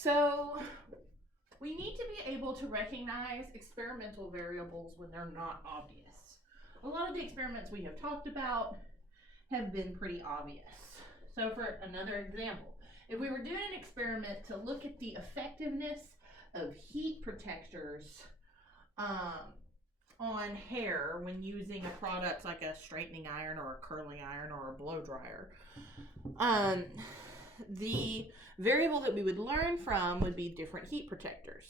So we need to be able to recognize experimental variables when they're not obvious. A lot of the experiments we have talked about have been pretty obvious. So for another example, if we were doing an experiment to look at the effectiveness of heat protectors on hair when using a product like a straightening iron or a curling iron or a blow dryer, the variable that we would learn from would be different heat protectors.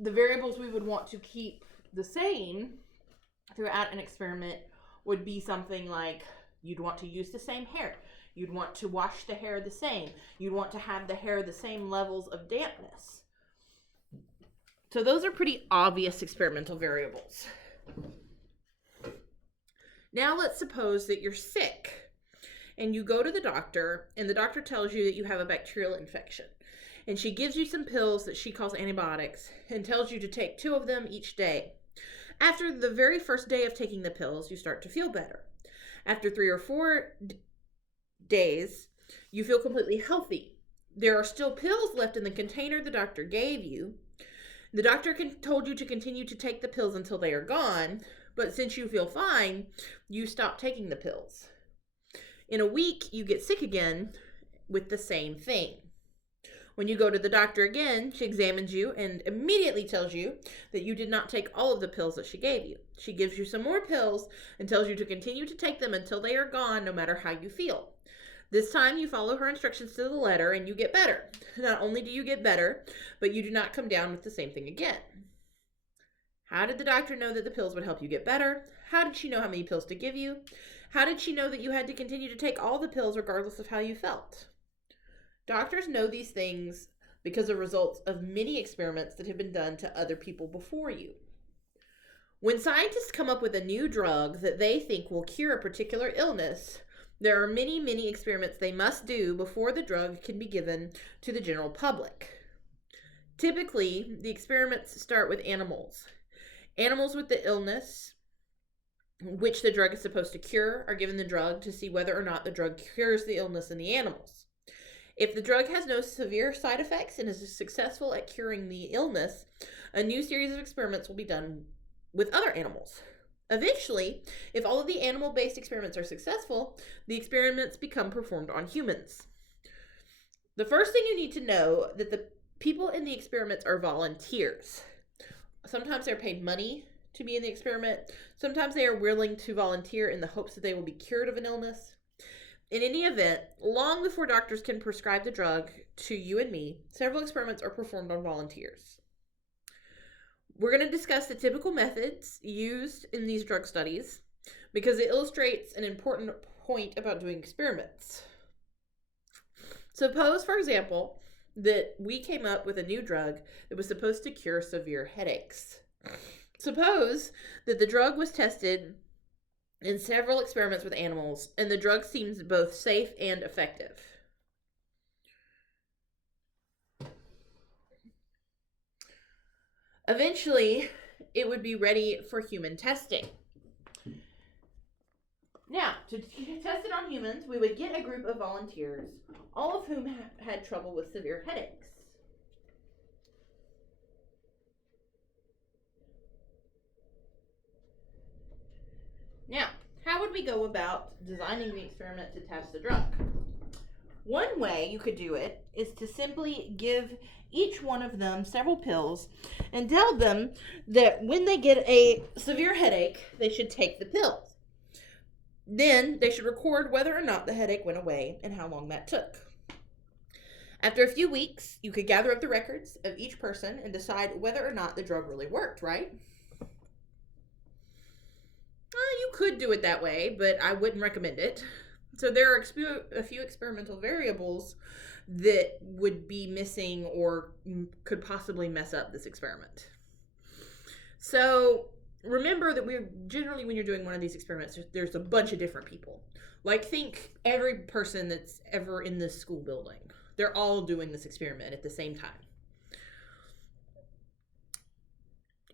The variables we would want to keep the same throughout an experiment would be something like you'd want to use the same hair. You'd want to wash the hair the same. You'd want to have the hair the same levels of dampness. So those are pretty obvious experimental variables. Now let's suppose that you're sick and you go to the doctor and the doctor tells you that you have a bacterial infection. And she gives you some pills that she calls antibiotics and tells you to take 2 of them each day. After the very first day of taking the pills, you start to feel better. After 3 or 4 days, you feel completely healthy. There are still pills left in the container the doctor gave you. The doctor told you to continue to take the pills until they are gone, but since you feel fine, you stop taking the pills. In a week, you get sick again with the same thing. When you go to the doctor again, she examines you and immediately tells you that you did not take all of the pills that she gave you. She gives you some more pills and tells you to continue to take them until they are gone, no matter how you feel. This time you follow her instructions to the letter and you get better. Not only do you get better, but you do not come down with the same thing again. How did the doctor know that the pills would help you get better? How did she know how many pills to give you? How did she know that you had to continue to take all the pills regardless of how you felt? Doctors know these things because of results of many experiments that have been done to other people before you. When scientists come up with a new drug that they think will cure a particular illness, there are many, many experiments they must do before the drug can be given to the general public. Typically, the experiments start with animals. Animals with the illness which the drug is supposed to cure are given the drug to see whether or not the drug cures the illness in the animals. If the drug has no severe side effects and is successful at curing the illness, a new series of experiments will be done with other animals. Eventually, if all of the animal-based experiments are successful, the experiments become performed on humans. The first thing you need to know that the people in the experiments are volunteers. Sometimes they're paid money to be in the experiment. Sometimes they are willing to volunteer in the hopes that they will be cured of an illness. In any event, long before doctors can prescribe the drug to you and me, several experiments are performed on volunteers. We're going to discuss the typical methods used in these drug studies because it illustrates an important point about doing experiments. Suppose, for example, that we came up with a new drug that was supposed to cure severe headaches. Suppose that the drug was tested in several experiments with animals and the drug seems both safe and effective. Eventually, it would be ready for human testing. Now, to test it on humans, we would get a group of volunteers, all of whom had trouble with severe headaches. Now, how would we go about designing the experiment to test the drug? One way you could do it is to simply give each one of them several pills and tell them that when they get a severe headache, they should take the pills. Then they should record whether or not the headache went away and how long that took. After a few weeks, you could gather up the records of each person and decide whether or not the drug really worked, right? You could do it that way, but I wouldn't recommend it. So there are a few experimental variables that would be missing or could possibly mess up this experiment. So remember that generally when you're doing one of these experiments, there's a bunch of different people. Like think every person that's ever in this school building. They're all doing this experiment at the same time.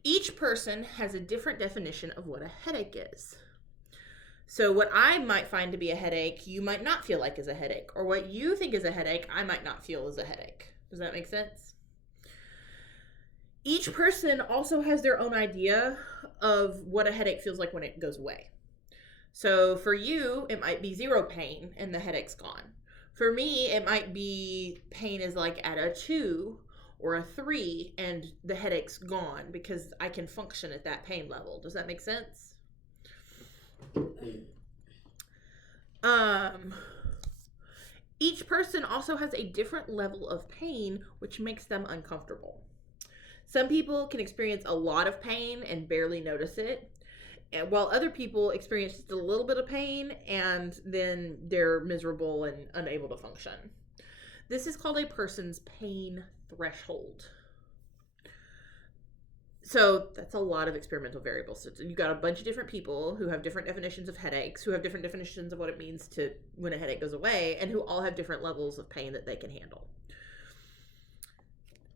Each person has a different definition of what a headache is. So what I might find to be a headache, you might not feel like is a headache. Or what you think is a headache, I might not feel is a headache. Does that make sense? Each person also has their own idea of what a headache feels like when it goes away. So for you, it might be 0 pain and the headache's gone. For me, it might be pain is like at a 2 or a 3 and the headache's gone because I can function at that pain level. Does that make sense? Each person also has a different level of pain, which makes them uncomfortable. Some people can experience a lot of pain and barely notice it, while other people experience just a little bit of pain and then they're miserable and unable to function. This is called a person's pain threshold. So that's a lot of experimental variables. So you've got a bunch of different people who have different definitions of headaches, who have different definitions of what it means to when a headache goes away, and who all have different levels of pain that they can handle.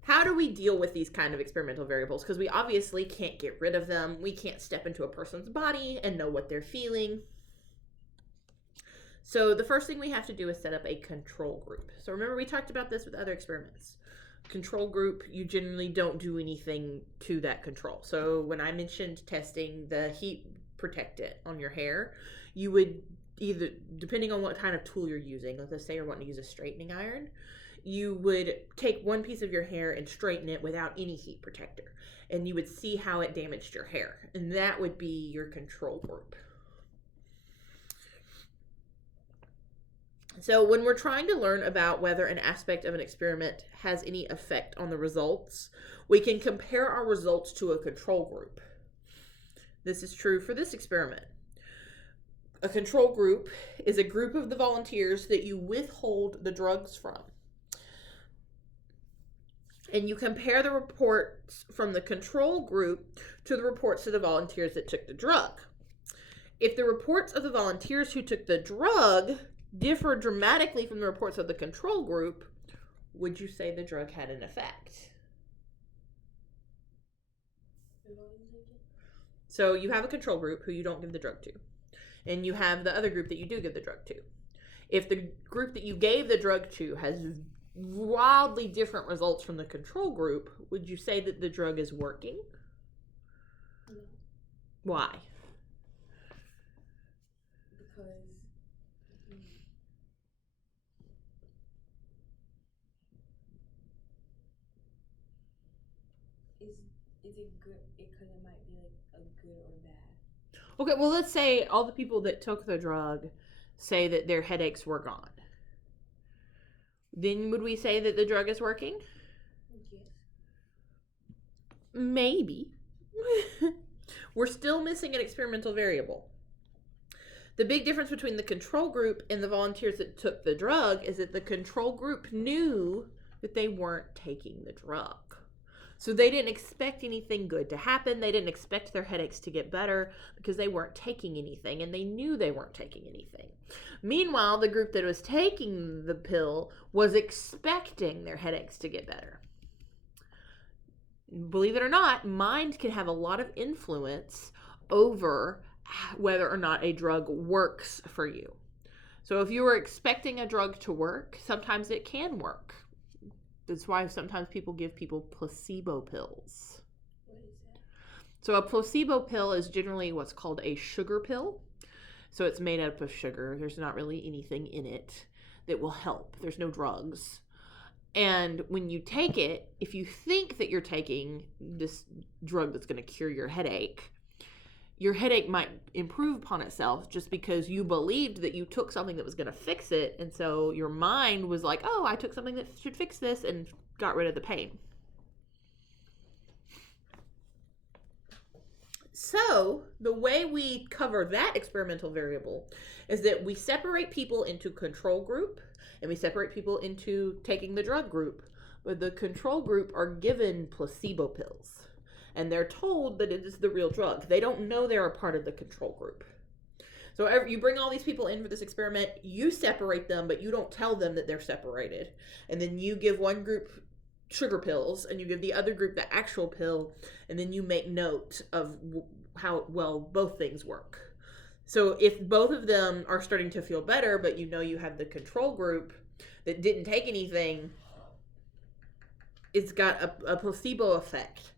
How do we deal with these kind of experimental variables? Because we obviously can't get rid of them. We can't step into a person's body and know what they're feeling. So the first thing we have to do is set up a control group. So remember, we talked about this with other experiments. Control group, you generally don't do anything to that control. So when I mentioned testing the heat protectant on your hair, you would either, depending on what kind of tool you're using, let's say you're wanting to use a straightening iron, you would take one piece of your hair and straighten it without any heat protector. And you would see how it damaged your hair. And that would be your control group. So when we're trying to learn about whether an aspect of an experiment has any effect on the results, we can compare our results to a control group. This is true for this experiment. A control group is a group of the volunteers that you withhold the drugs from. And you compare the reports from the control group to the reports of the volunteers that took the drug. If the reports of the volunteers who took the drug differ dramatically from the reports of the control group, would you say the drug had an effect? So you have a control group who you don't give the drug to, and you have the other group that you do give the drug to. If the group that you gave the drug to has wildly different results from the control group, would you say that the drug is working? No. Why? Because is it good? Because it might be like a good or bad. Okay, well, let's say all the people that took the drug say that their headaches were gone. Then would we say that the drug is working? Yes. Maybe. We're still missing an experimental variable. The big difference between the control group and the volunteers that took the drug is that the control group knew that they weren't taking the drug. So they didn't expect anything good to happen. They didn't expect their headaches to get better because they weren't taking anything, and they knew they weren't taking anything. Meanwhile, the group that was taking the pill was expecting their headaches to get better. Believe it or not, mind can have a lot of influence over whether or not a drug works for you. So if you were expecting a drug to work, sometimes it can work. That's why sometimes people give people placebo pills. What is that? So a placebo pill is generally what's called a sugar pill. So it's made up of sugar. There's not really anything in it that will help. There's no drugs. And when you take it, if you think that you're taking this drug that's going to cure your headache might improve upon itself just because you believed that you took something that was going to fix it. And so your mind was like, oh, I took something that should fix this, and got rid of the pain. So the way we cover that experimental variable is that we separate people into control group and we separate people into taking the drug group. But the control group are given placebo pills. And they're told that it is the real drug. They don't know they're a part of the control group. So you bring all these people in for this experiment, you separate them, but you don't tell them that they're separated. And then you give one group sugar pills, and you give the other group the actual pill, and then you make note of how well both things work. So if both of them are starting to feel better, but you know you have the control group that didn't take anything, it's got a placebo effect.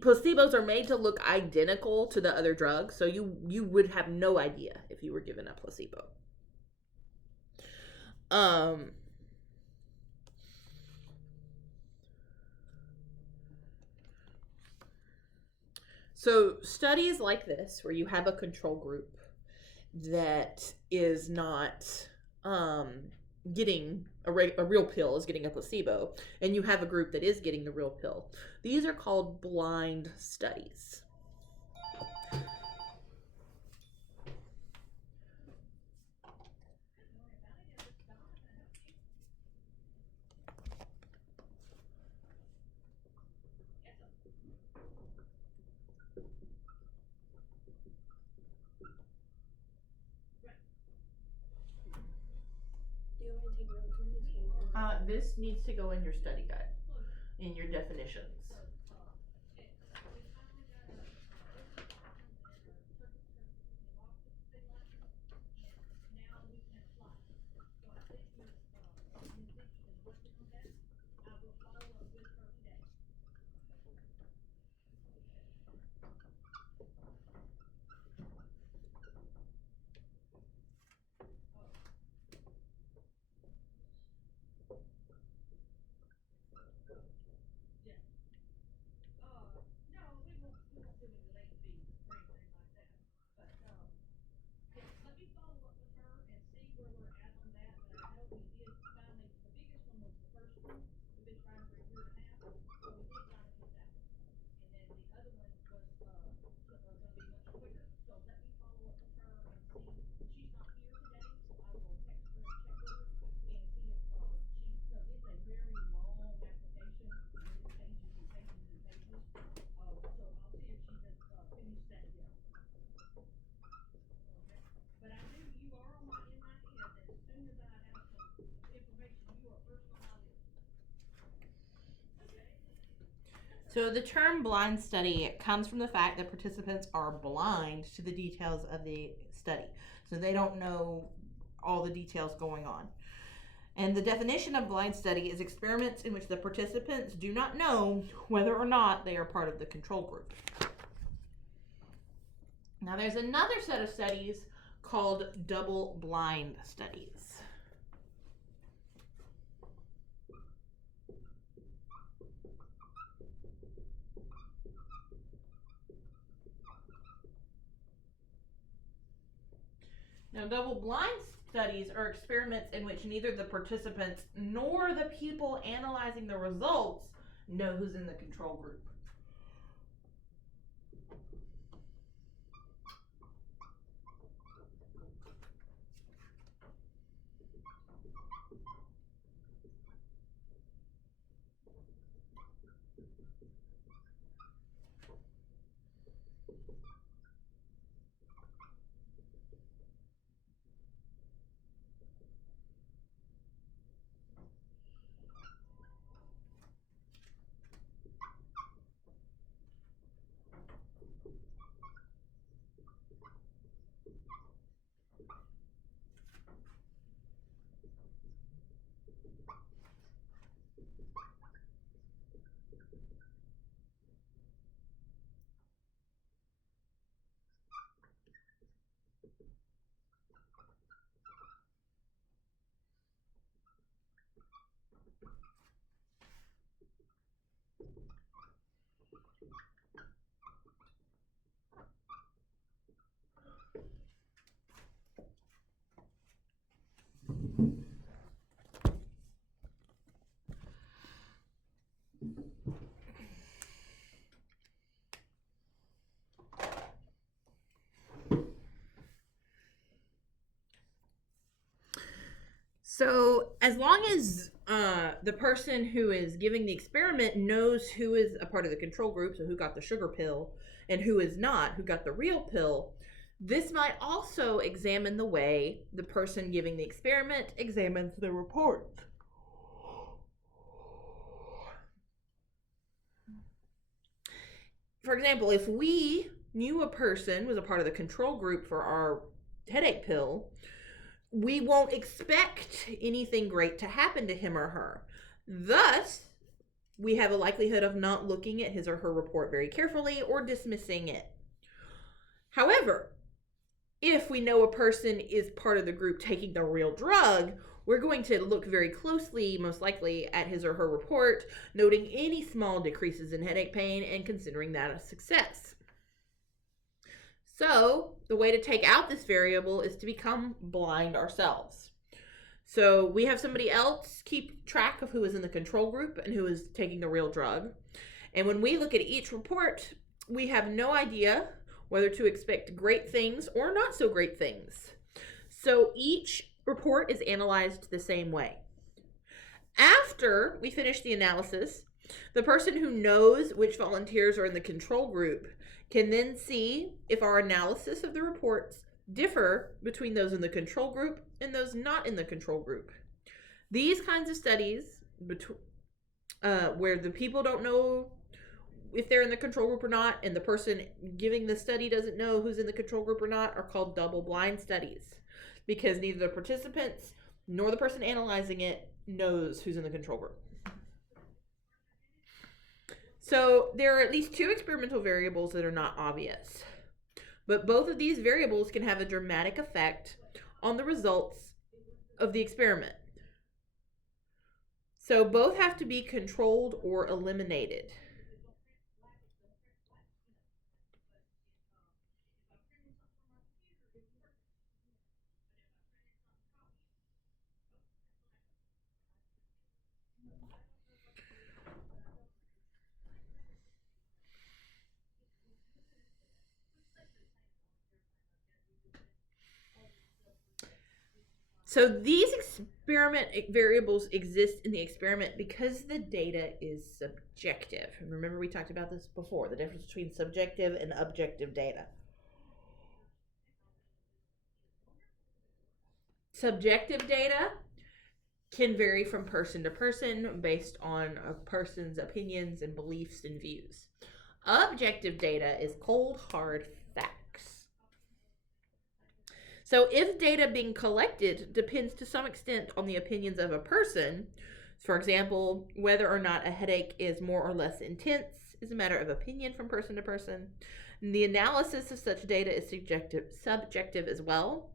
Placebos are made to look identical to the other drugs, so you would have no idea if you were given a placebo. Um, so studies like this, where you have a control group that is not getting a real pill, is getting a placebo, and you have a group that is getting the real pill. These are called blind studies. Do you want me to take notes on this? This needs to go in your study guide, in your definitions. So the term blind study comes from the fact that participants are blind to the details of the study. So they don't know all the details going on. And the definition of blind study is experiments in which the participants do not know whether or not they are part of the control group. Now there's another set of studies called double-blind studies. Now, double-blind studies are experiments in which neither the participants nor the people analyzing the results know who's in the control group. So, as long as the person who is giving the experiment knows who is a part of the control group, so who got the sugar pill, and who is not, who got the real pill, this might also examine the way the person giving the experiment examines the report. For example, if we knew a person was a part of the control group for our headache pill, we won't expect anything great to happen to him or her. Thus, we have a likelihood of not looking at his or her report very carefully or dismissing it. However, if we know a person is part of the group taking the real drug, we're going to look very closely, most likely, at his or her report, noting any small decreases in headache pain and considering that a success. So, the way to take out this variable is to become blind ourselves. So, we have somebody else keep track of who is in the control group and who is taking the real drug. And when we look at each report, we have no idea whether to expect great things or not so great things. So, each report is analyzed the same way. After we finish the analysis, the person who knows which volunteers are in the control group can then see if our analysis of the reports differ between those in the control group and those not in the control group. These kinds of studies, where the people don't know if they're in the control group or not, and the person giving the study doesn't know who's in the control group or not, are called double-blind studies, because neither the participants nor the person analyzing it knows who's in the control group. So there are at least two experimental variables that are not obvious, but both of these variables can have a dramatic effect on the results of the experiment. So both have to be controlled or eliminated. So these experiment variables exist in the experiment because the data is subjective. And remember, we talked about this before, the difference between subjective and objective data. Subjective data can vary from person to person based on a person's opinions and beliefs and views. Objective data is cold, hard facts. So if data being collected depends to some extent on the opinions of a person, for example, whether or not a headache is more or less intense is a matter of opinion from person to person. And the analysis of such data is subjective as well.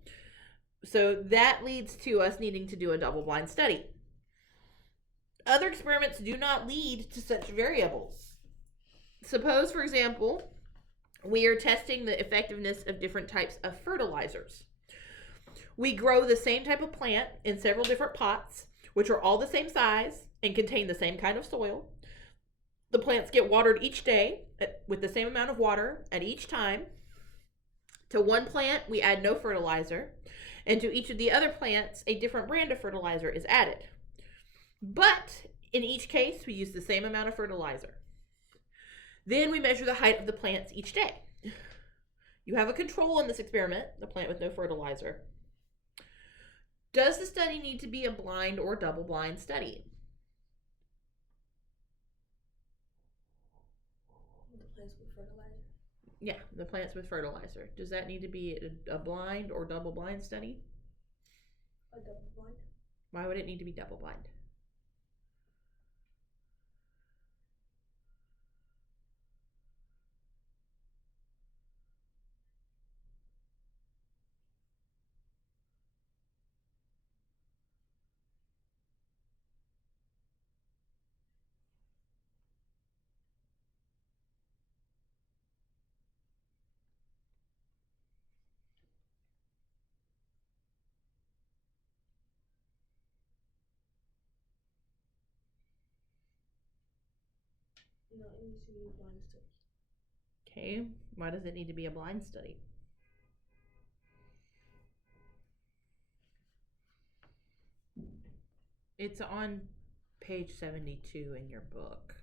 So that leads to us needing to do a double-blind study. Other experiments do not lead to such variables. Suppose, for example, we are testing the effectiveness of different types of fertilizers. We grow the same type of plant in several different pots, which are all the same size and contain the same kind of soil. The plants get watered each day with the same amount of water at each time. To one plant, we add no fertilizer, and to each of the other plants, a different brand of fertilizer is added. But in each case, we use the same amount of fertilizer. Then we measure the height of the plants each day. You have a control in this experiment, the plant with no fertilizer. Does the study need to be a blind or double-blind study? The plants with fertilizer. Yeah, the plants with fertilizer. Does that need to be a blind or double-blind study? A double blind. Why would it need to be double-blind? No, it needs to be a blind study. Okay, why does it need to be a blind study? It's on page 72 in your book.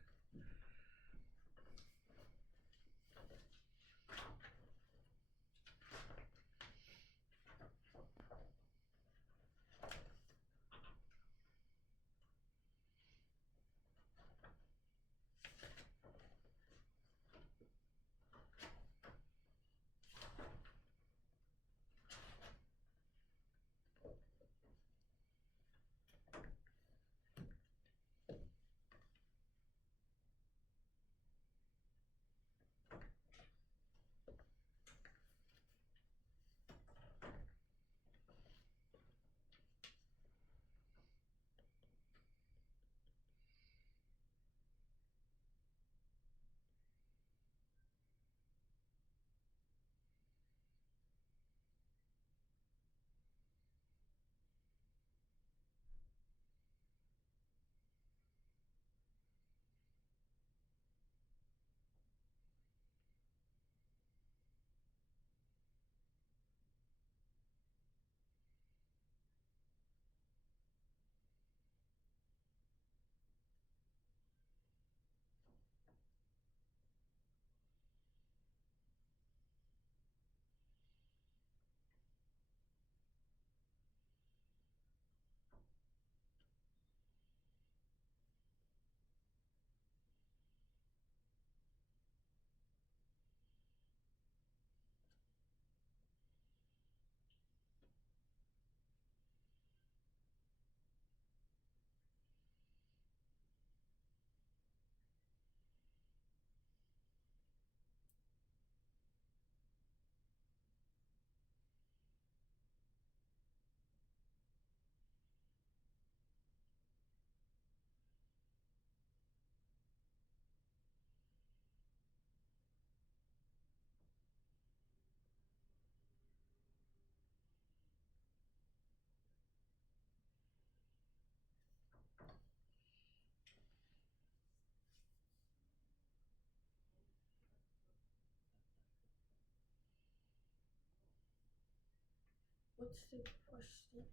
What's the question?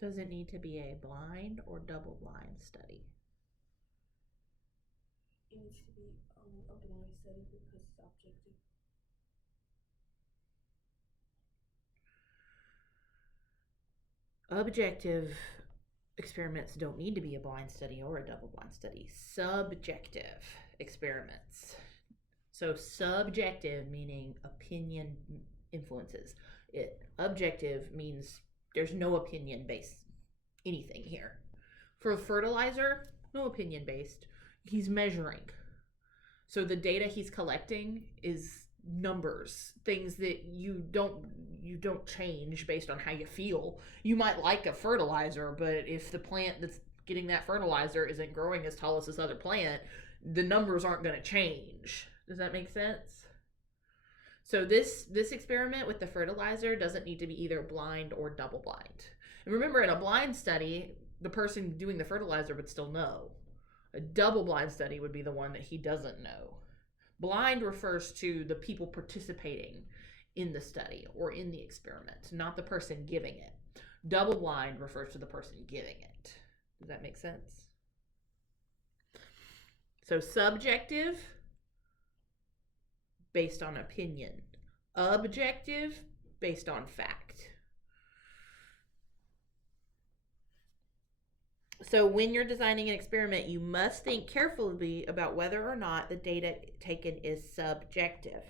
Does it need to be a blind or double blind study? It needs to be a blind study because it's objective. Objective experiments don't need to be a blind study or a double blind study. Subjective experiments. So subjective meaning opinion influences it. Objective means there's no opinion based anything here. For fertilizer, no opinion based. He's measuring. So the data he's collecting is numbers, things that you don't change based on how you feel. You might like a fertilizer, but if the plant that's getting that fertilizer isn't growing as tall as this other plant, the numbers aren't going to change. Does that make sense? So this experiment with the fertilizer doesn't need to be either blind or double blind. And remember, in a blind study, the person doing the fertilizer would still know. A double blind study would be the one that he doesn't know. Blind refers to the people participating in the study or in the experiment, not the person giving it. Double blind refers to the person giving it. Does that make sense? So subjective, based on opinion. Objective, based on fact. So when you're designing an experiment, you must think carefully about whether or not the data taken is subjective.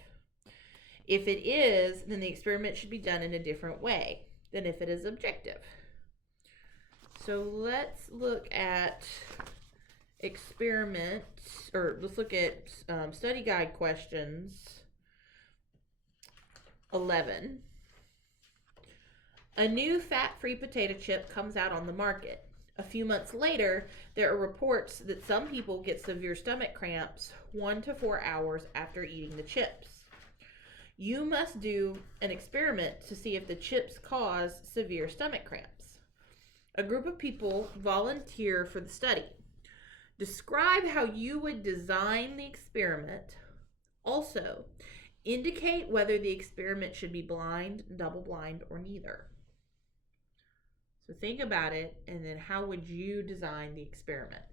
If it is, then the experiment should be done in a different way than if it is objective. So let's look at let's look at study guide questions 11. A new fat-free potato chip comes out on the market. A few months later, there are reports that some people get severe stomach cramps 1 to 4 hours after eating the chips. You must do an experiment to see if the chips cause severe stomach cramps. A group of people volunteer for the study. Describe how you would design the experiment. Also, indicate whether the experiment should be blind, double blind, or neither. So think about it, and then how would you design the experiment?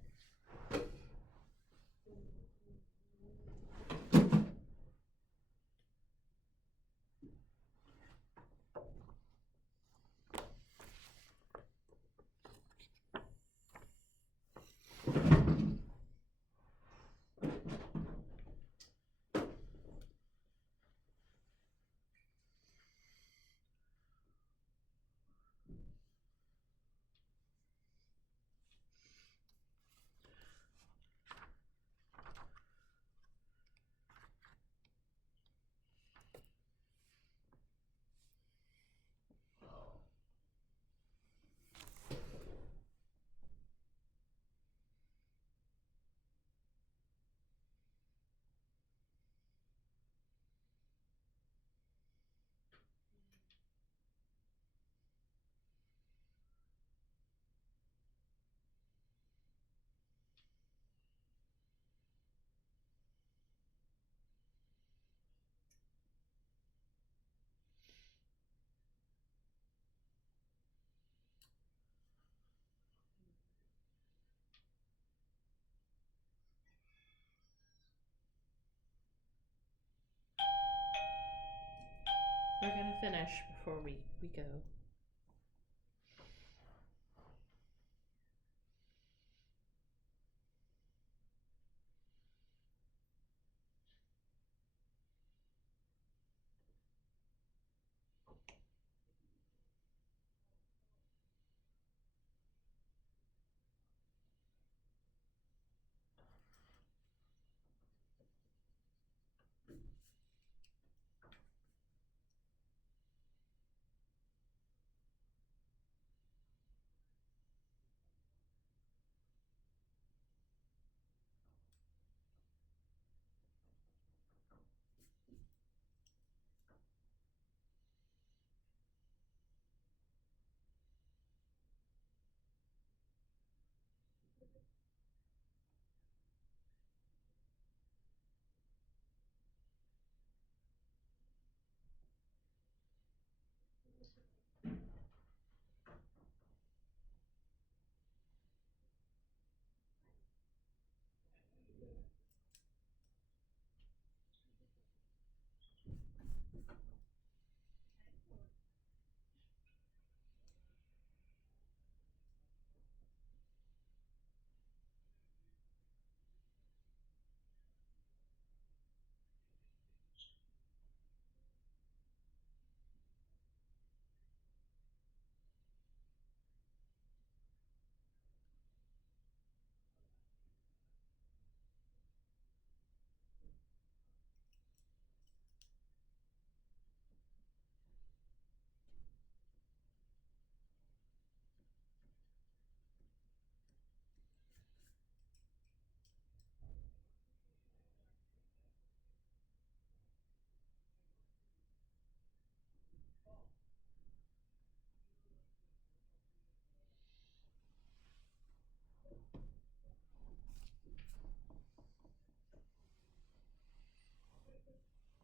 We're going to finish before we go.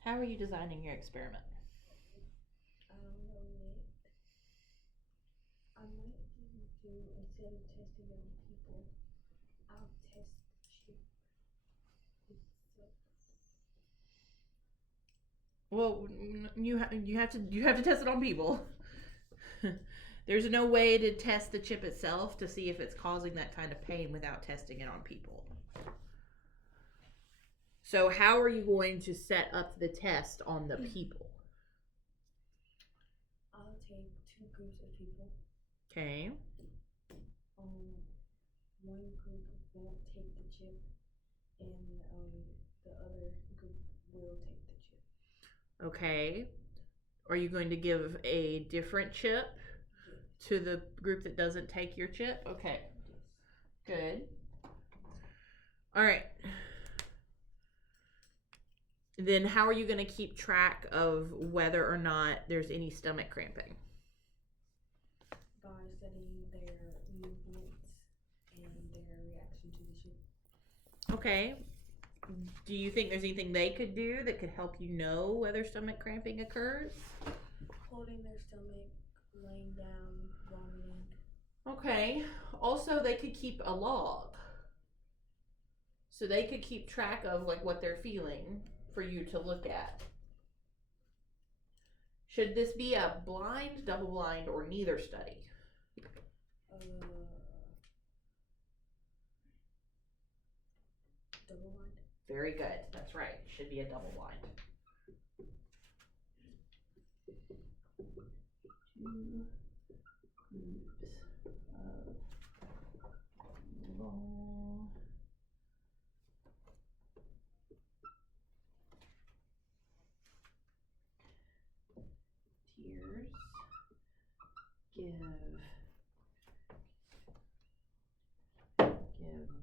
How are you designing your experiment? I don't know yet. I might do instead of testing it on people, I'll test the chip itself. Well, you have to test it on people. There's no way to test the chip itself to see if it's causing that kind of pain without testing it on people. So how are you going to set up the test on the people? I'll take 2 groups of people. Okay. One group won't take the chip, and the other group will take the chip. Okay. Are you going to give a different chip Yes. to the group that doesn't take your chip? Okay. Yes. Good. All right. Then how are you going to keep track of whether or not there's any stomach cramping? By studying their movements and their reaction to the chip. Okay. Do you think there's anything they could do that could help you know whether stomach cramping occurs? Holding their stomach, laying down, vomiting. Okay. Also, they could keep a log. So they could keep track of like what they're feeling for you to look at. Should this be a blind, double blind, or neither study? Double blind. Very good. That's right. Should be a double blind. 2 groups of volunteers. Give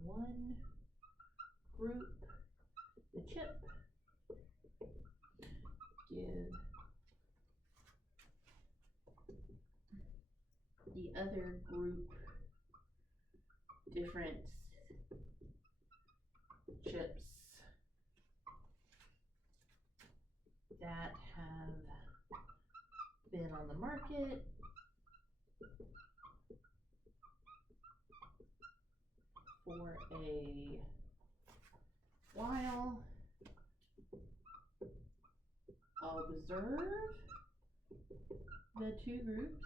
one group the chip. Give the other group different chips that have been on the market for a while. Observe the 2 groups.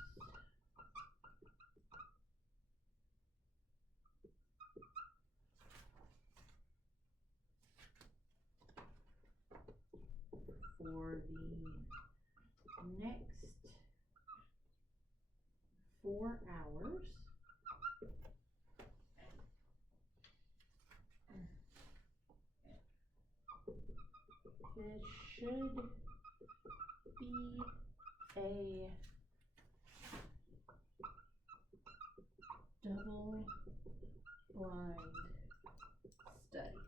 For the next 4 hours. This should be a double blind study.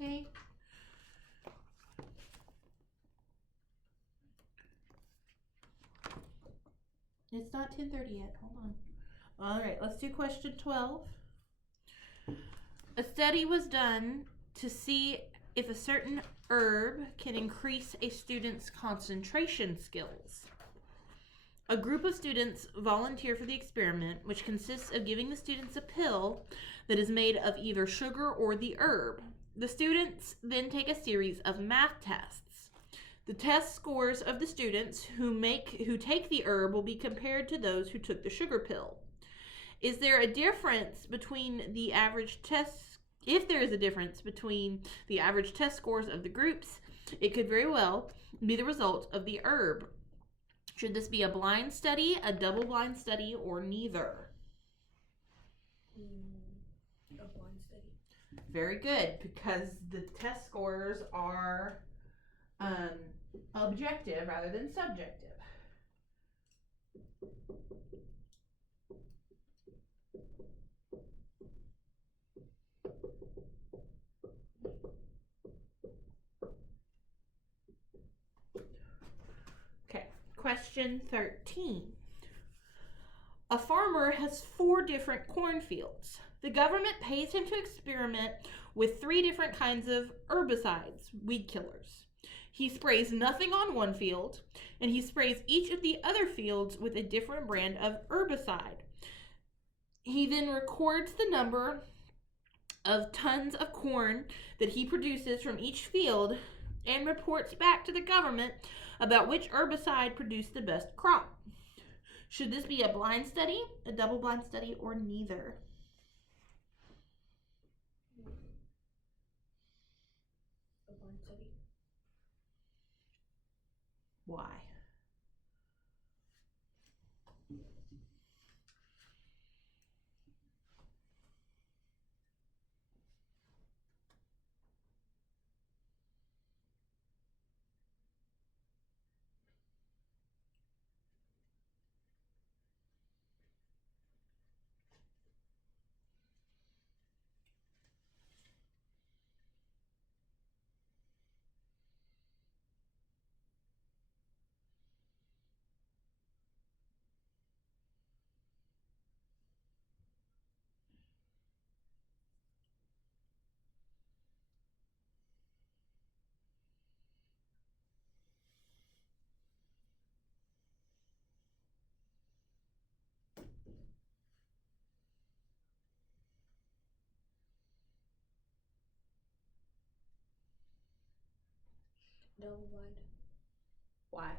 Okay. It's not 10:30 yet. Hold on. All right, let's do question 12. A study was done to see if a certain herb can increase a student's concentration skills. A group of students volunteer for the experiment, which consists of giving the students a pill that is made of either sugar or the herb. The students then take a series of math tests. The test scores of the students who take the herb will be compared to those who took the sugar pill. Is there a difference between the average tests? If there is a difference between the average test scores of the groups, it could very well be the result of the herb. Should this be a blind study, a double-blind study, or neither? A blind study. Very good, because the test scores are objective rather than subjective. Okay, question 13. A farmer has 4 different cornfields. The government pays him to experiment with 3 different kinds of herbicides, weed killers. He sprays nothing on one field, and he sprays each of the other fields with a different brand of herbicide. He then records the number of tons of corn that he produces from each field and reports back to the government about which herbicide produced the best crop. Should this be a blind study, a double-blind study, or neither? A blind study. Why? Double blind. Why?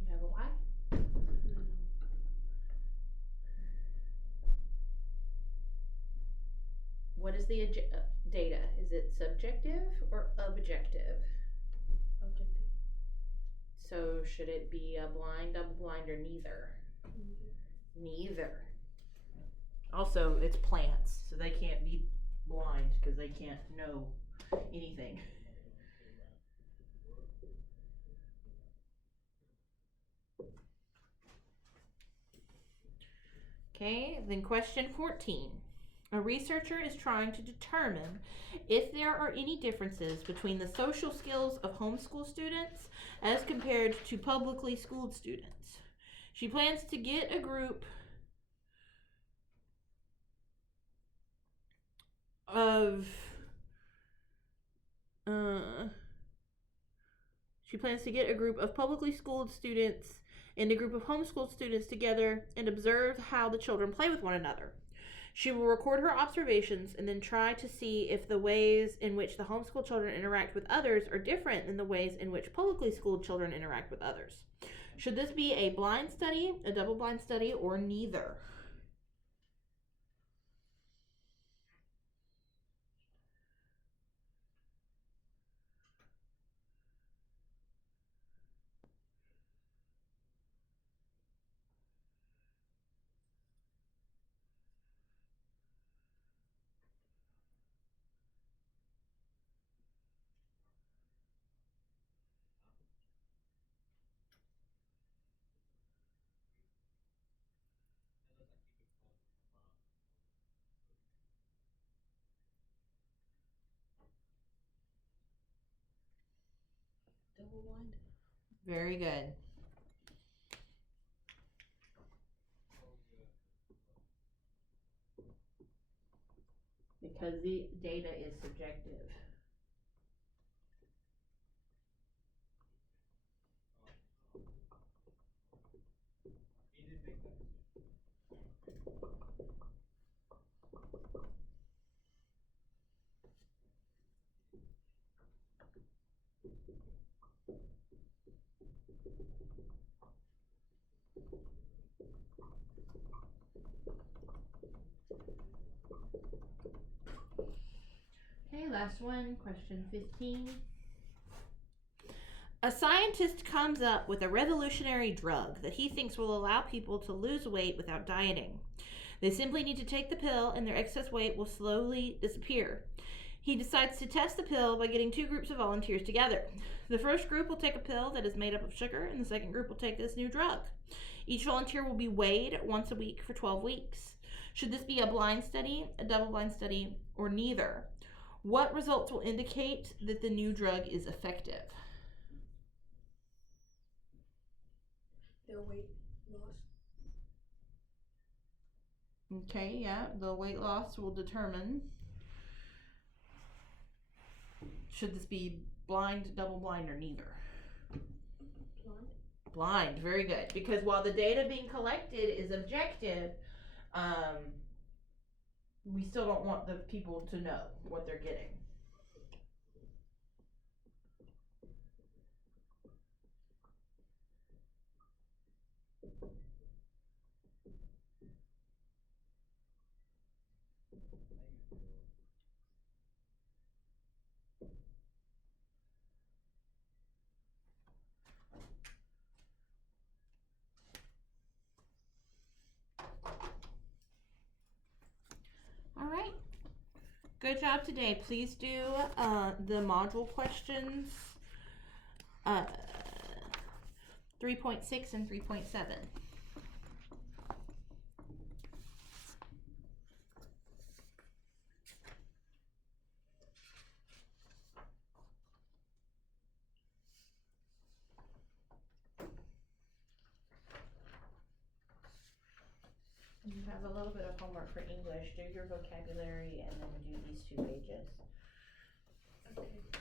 You have a why? No. What is the data? Is it subjective or objective? Objective. So should it be a blind, double-blind, or neither? Neither. Neither. Also, it's plants, so they can't be blind because they can't know anything. Okay, then question 14. A researcher is trying to determine if there are any differences between the social skills of homeschool students as compared to publicly schooled students. She plans to get a group of She plans to get a group of publicly schooled students and a group of homeschooled students together and observe how the children play with one another. She will record her observations and then try to see if the ways in which the homeschooled children interact with others are different than the ways in which publicly schooled children interact with others. Should this be a blind study, a double blind study, or neither? Double blind. Very good. Because the data is subjective. Okay, last one, question 15. A scientist comes up with a revolutionary drug that he thinks will allow people to lose weight without dieting. They simply need to take the pill and their excess weight will slowly disappear. He decides to test the pill by getting two groups of volunteers together. The first group will take a pill that is made up of sugar, and the second group will take this new drug. Each volunteer will be weighed once a week for 12 weeks. Should this be a blind study, a double blind study, or neither? What results will indicate that the new drug is effective? Their weight loss. Okay, yeah, the weight loss will determine. Should this be blind, double blind, or neither? Blind. Blind, very good. Because while the data being collected is objective, we still don't want the people to know what they're getting. All right. Good job today. Please do the module questions 3.6 and 3.7. You have a little bit of homework for English. Do your vocabulary and then do these 2 pages. Okay.